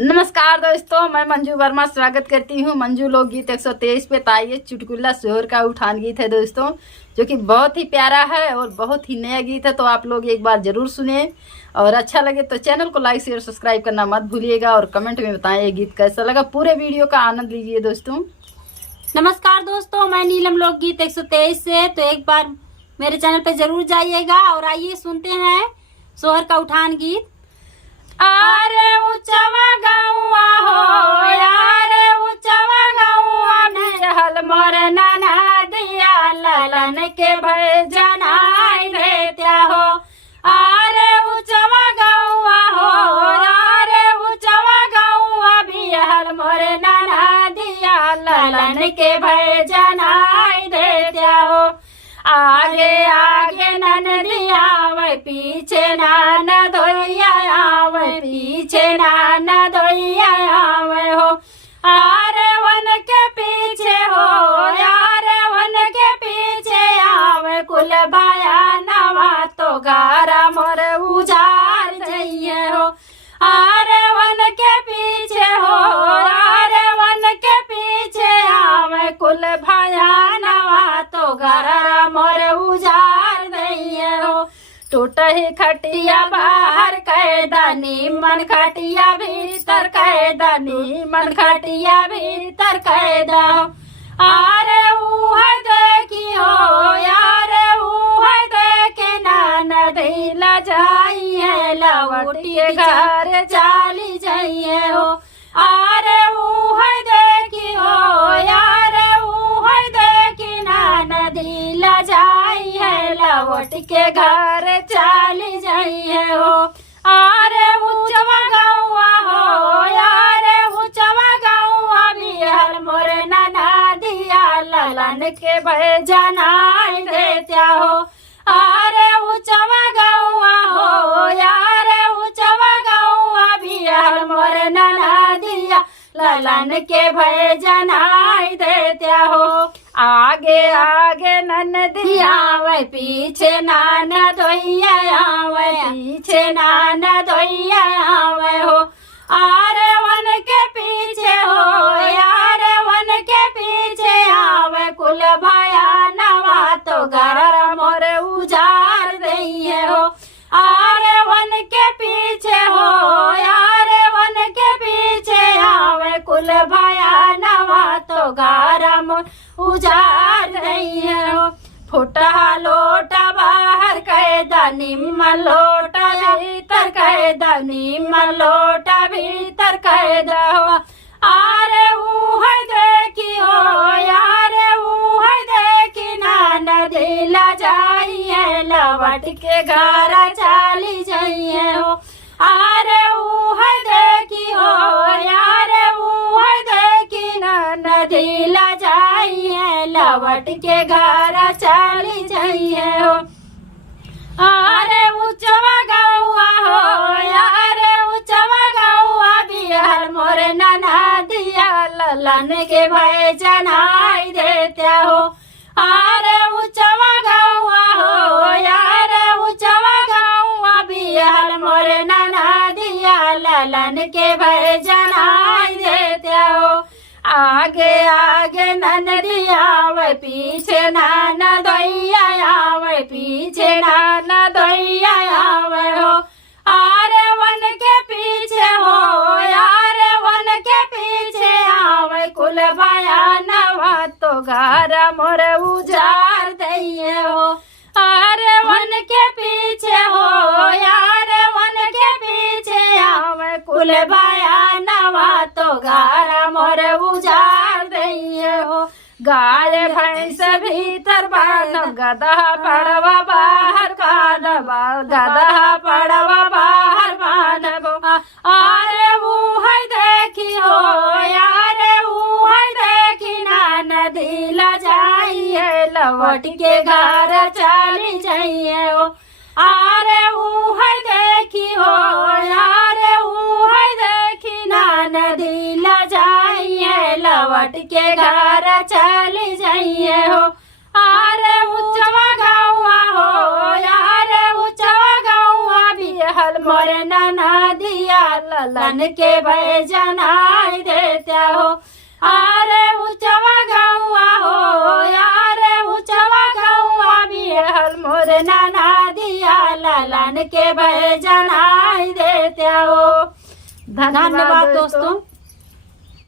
नमस्कार दोस्तों, मैं मंजू वर्मा स्वागत करती हूँ मंजू लोकगीत 123 पे। ताइए चुटकुला शोहर का उठान गीत है दोस्तों, जो कि बहुत ही प्यारा है और बहुत ही नया गीत है। तो आप लोग एक बार जरूर सुने और अच्छा लगे तो चैनल को लाइक शेयर सब्सक्राइब करना मत भूलिएगा और कमेंट में बताएं ये गीत कैसा लगा। पूरे वीडियो का आनंद लीजिए दोस्तों। नमस्कार दोस्तों, मैं नीलम लोकगीत 123 से। तो एक बार मेरे चैनल पे जरूर जाइएगा और आइए सुनते हैं शोहर का उठान गीत। आरे ऊंचवा गौआ हो, आरे ऊंचवा गौआ निहल मोर नाना दिया ललन के भय जनाई देत्या हो। आरे ऊंचवा गौआ हो, आरे ऊंचवा गौआ बिहल मोर नाना दिया ललन के भय जनाई देत्या हो। आगे आगे ननदिया आवे, पीछे नाना धोइया आवे, पीछे नाना धोइया आवे हो। आरे वन के पीछे हो, आरे वन के पीछे आवे, कुल भाया नवा तो गारा मोर उजार जइए हो। आरे वन के पीछे हो, आरे वन के पीछे आवे, कुल भाया नवा तो गारा मोर उजार दइए हो। टूट ही खटिया बाहर कैदानी मन खटिया भीतर कैदानी मन खटिया भीतर कैदा हो। आरे ऊह देखी हो, यारे ऊह देखे नाना दिला जाइए लौटिए घर चाली जाइए हो। आरे ऊह देखी हो, यारे ऊह देखी नाना दिला जाइए लौट के घर चाली जाइए हो। आरे ऊंचवा गौआ हो, यारे ऊंचवा गौआ बिहल मोर नाना दिया ललन के भय जनाई देत्या हो। आरे ऊंचवा गौआ हो, यारे ऊंचवा गौआ बिहल मोर नाना दिया ललन के भय जनाई देत्या हो। आगे आगे ननदिया आवे, पीछे नाना धोइया आवे, पीछे नाना धोइया आवे हो। आरे वन के पीछे हो, आरे वन के पीछे आवे, कुल भाया नवा तो घर मोर उजार दइए हो। आरे वन के पीछे हो, आरे वन के पीछे आवे, कुल भाया नवा तो घर मोर उजार दइए हो। फुटा लोटा बाहर कैदा निम्मन लोटा भीतर कैदा निम्मन लोटा भीतर कैदा हो। आरे ऊह देखी हो, यारे ऊह देखी नाना दिला जाइए लौट के घर चाली जाइए हो। आरे ऊह देखी हो, यारे ऊह देखी नाना दिला जाइए लौट के घर चाली जाइए हो। आरे ऊंचवा गौआ हो, यारे ऊंचवा गौआ बिहल मोर नाना दिया ललन के भय जनाई देत्या हो। आरे ऊंचवा गौआ हो, यारे ऊंचवा गौआ बिहल मोर नाना दिया ललन के भय जनाई देत्या हो। आगे आगे ननदिया आवे, पीछे नाना धोइया आवे, पीछे नाना धोइया आवे हो। आरे वन के पीछे हो, आरे वन के पीछे आवे, कुल भाया नवा तो गारा मोर उजार दइए हो। आरे वन के पीछे हो, आरे वन के पीछे आवे, कुल भाया नवा तो गारा मोर उजार दइए हो। गाय भैंस भीतर बांधब, गधा पड़वा बाहर काढ़ब, गधा पड़वा बाहर बांधब। आरे ऊह देखी हो, यारे ऊह देखी नाना दिला जाइए लौट के घर चाली जाइए हो। आरे ऊह देखी हो, यारे ऊह देखी नाना दिला जाइए लौट के घर चाली जाइए हो। आरे ऊंचवा गौआ हो, यारे ऊंचवा गौआ बिहल मोर नाना दिया ललन के भय जनाई देता हो। आरे ऊंचवा गौआ हो, यारे ऊंचवा गौआ बिहल मोर नाना दिया, ललन के भय जनाई देता हो। धन्यवाद दोस्तों।